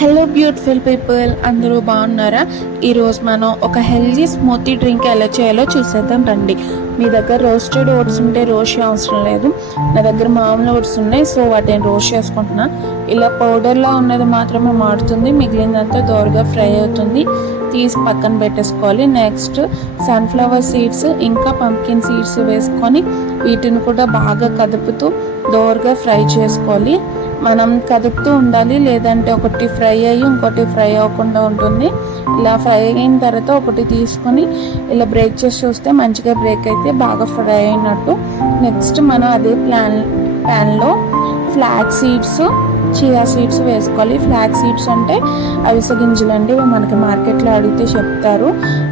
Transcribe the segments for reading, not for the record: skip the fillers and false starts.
Hello beautiful people, అందరూ బాగున్నారా? ఈరోజు మనం ఒక హెల్దీ స్మూతీ డ్రింక్ ఎలా చేయాలో చూసేద్దాం రండి. మీ దగ్గర రోస్టెడ్ ఓట్స్ ఉంటే రోస్ట్ అవసరం లేదు. నా దగ్గర మామూలు ఓట్స్ ఉన్నాయి, సో వాటిని రోస్ట్ చేసుకుంటున్నా. ఇలా పౌడర్లా ఉన్నది మాత్రమే మాడుతుంది, మిగిలిందంతా దోరగా ఫ్రై అవుతుంది. తీసి పక్కన పెట్టేసుకోవాలి. నెక్స్ట్ సన్ఫ్లవర్ సీడ్స్ ఇంకా పంకిన్ సీడ్స్ వేసుకొని వీటిని కూడా బాగా కదుపుతూ దోరగా ఫ్రై చేసుకోవాలి. మనం కదుపుతూ ఉండాలి, లేదంటే ఒకటి ఫ్రై అయ్యి ఇంకోటి ఫ్రై అవ్వకుండా ఉంటుంది. ఇలా ఫ్రై అయిన తర్వాత ఒకటి తీసుకొని ఇలా బ్రేక్ చేసి చూస్తే మంచిగా బ్రేక్ అయితే బాగా ఫ్రై అయినట్టు. నెక్స్ట్ మనం అదే ప్యాన్లో ఫ్లాక్స్ సీడ్స్, చియా సీడ్స్ వేసుకోవాలి. ఫ్లాక్స్ సీడ్స్ అంటే అవిసె గింజలు అండి, ఇవి మనకి మార్కెట్లో అడిగితే చెప్తారు.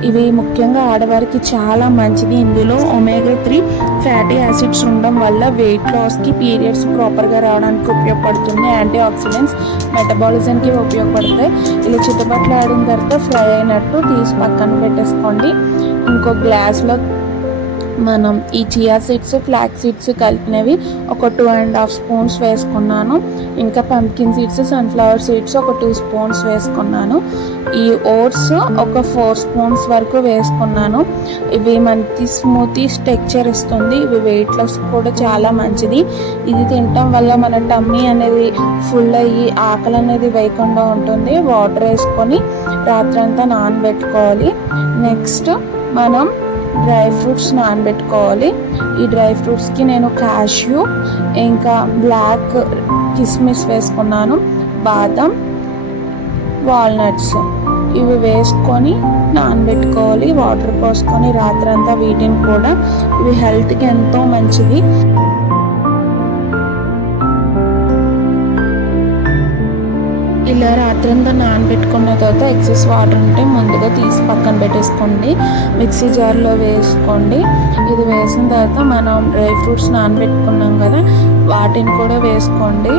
ఇవి ముఖ్యంగా ఆడవారికి చాలా మంచిది. ఇందులో ఒమేగా 3 ఫ్యాటీ యాసిడ్స్ ఉండడం వల్ల వెయిట్ లాస్కి, పీరియడ్స్ ప్రాపర్గా రావడానికి ఉపయోగపడుతుంది. యాంటీ ఆక్సిడెంట్స్, మెటబాలిజంకి ఉపయోగపడతాయి. ఇలా చిట్టపట్లు ఆడిన తర్వాత ఫ్రై అయినట్టు తీసి పక్కన పెట్టేసుకోండి. ఇంకో గ్లాస్లో మనం ఈ చియా సీడ్స్, ఫ్లాక్స్ సీడ్స్ కలిపినవి ఒక 2.5 స్పూన్స్ వేసుకున్నాను. ఇంకా పంకిన్ సీడ్స్, సన్ఫ్లవర్ సీడ్స్ ఒక 2 స్పూన్స్ వేసుకున్నాను. ఈ ఓట్స్ ఒక 4 స్పూన్స్ వరకు వేసుకున్నాను. ఇవి మనకి స్మూతీ టెక్చర్ ఇస్తుంది. ఇవి వెయిట్ లాస్ కూడా చాలా మంచిది. ఇది తినటం వల్ల మన టమ్మీ అనేది ఫుల్ అయ్యి ఆకలి అనేది వేయకుండా ఉంటుంది. వాటర్ వేసుకొని రాత్రంతా నానబెట్టుకోవాలి. నెక్స్ట్ మనం డ్రై ఫ్రూట్స్ నానబెట్టుకోవాలి. ఈ డ్రై ఫ్రూట్స్కి నేను క్యాష్యూ ఇంకా బ్లాక్ కిస్మిస్ వేసుకున్నాను, బాదం, వాల్నట్స్ ఇవి వేసుకొని నానబెట్టుకోవాలి. వాటర్ పోసుకొని రాత్రంతా వీటిని కూడా, ఇవి హెల్త్కి ఎంతో మంచిది. ఇలా రాత్రంతా నానబెట్టుకున్న తర్వాత ఎక్సెస్ వాటర్ ఉంటే ముందుగా తీసి పక్కన పెట్టేసుకోండి. మిక్సీ జార్లో వేసుకోండి. ఇది వేసిన తర్వాత మనం డ్రై ఫ్రూట్స్ నానబెట్టుకున్నాం కదా, వాటిని కూడా వేసుకోండి.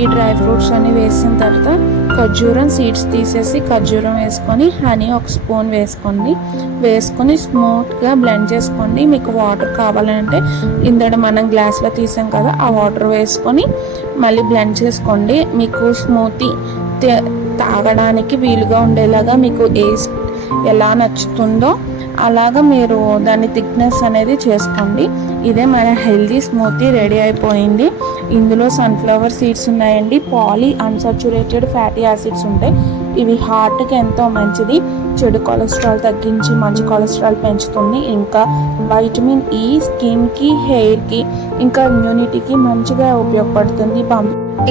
ఈ డ్రై ఫ్రూట్స్ అన్ని వేసిన తర్వాత ఖర్జూరం సీడ్స్ తీసేసి ఖర్జూరం వేసుకొని హనీ ఒక స్పూన్ వేసుకొని స్మూత్గా బ్లెండ్ చేసుకోండి. మీకు వాటర్ కావాలంటే ఇందడ మనం గ్లాస్లో తీసాం కదా, ఆ వాటర్ వేసుకొని మళ్ళీ బ్లెండ్ చేసుకోండి. మీకు స్మూతీ తాగడానికి వీలుగా ఉండేలాగా మీకు ఎలా నచ్చుతుందో అలాగా మీరు దాని థిక్నెస్ అనేది చేసుకోండి. ఇదే మన హెల్దీ స్మూతీ రెడీ అయిపోయింది. ఇందులో సన్ఫ్లవర్ సీడ్స్ ఉన్నాయండి, పాలీ అన్సాచురేటెడ్ ఫ్యాటీ యాసిడ్స్ ఉంటాయి. ఇవి హార్ట్కి ఎంతో మంచిది. చెడు కొలెస్ట్రాల్ తగ్గించి మంచి కొలెస్ట్రాల్ పెంచుతుంది. ఇంకా వైటమిన్ ఈ స్కిన్కి, హెయిర్కి ఇంకా ఇమ్యూనిటీకి మంచిగా ఉపయోగపడుతుంది.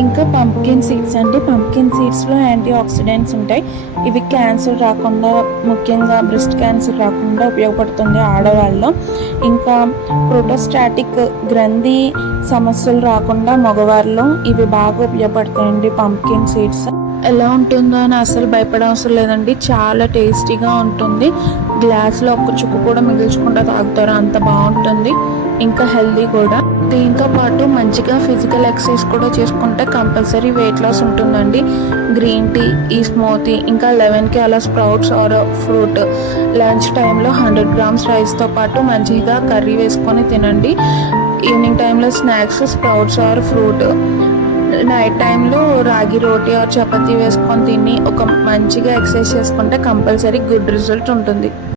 ఇంకా పంప్కిన్ సీడ్స్ అండి, పంప్కిన్ సీడ్స్లో యాంటీ ఆక్సిడెంట్స్ ఉంటాయి. ఇవి క్యాన్సర్ రాకుండా, ముఖ్యంగా బ్రెస్ట్ క్యాన్సర్ రాకుండా ఉపయోగపడుతుంది ఆడవాళ్ళలో. ఇంకా ప్రోటోస్టాటిక్ గ్రంథి సమస్యలు రాకుండా మగవారిలో ఇవి బాగా ఉపయోగపడతాయండి పంప్కిన్ సీడ్స్. ఎలా ఉంటుందో అని అసలు భయపడవసరం లేదండి, చాలా టేస్టీగా ఉంటుంది. గ్లాస్లో ఒక్క చుక్కు కూడా మిగిల్చకుండా తాగుతారు, అంత బాగుంటుంది. ఇంకా హెల్దీ కూడా. దీంతో పాటు మంచిగా ఫిజికల్ ఎక్సర్సైజ్ కూడా చేసుకుంటే కంపల్సరీ వెయిట్ లాస్ ఉంటుందండి. గ్రీన్ టీ, ఈ స్మూతీ, ఇంకా 11కి అలా స్ప్రౌట్స్ ఆర్ ఫ్రూట్. లంచ్ టైంలో 100 గ్రామ్స్ రైస్తో పాటు మంచిగా కర్రీ వేసుకొని తినండి. ఈవినింగ్ టైంలో snacks sprouts or fruit. Night టైంలో రాగి రోటీ ఆర్ చపాతీ వేసుకొని తిని ఒక మంచిగా ఎక్సర్సైజ్ చేసుకుంటే కంపల్సరీ గుడ్ రిజల్ట్ ఉంటుంది.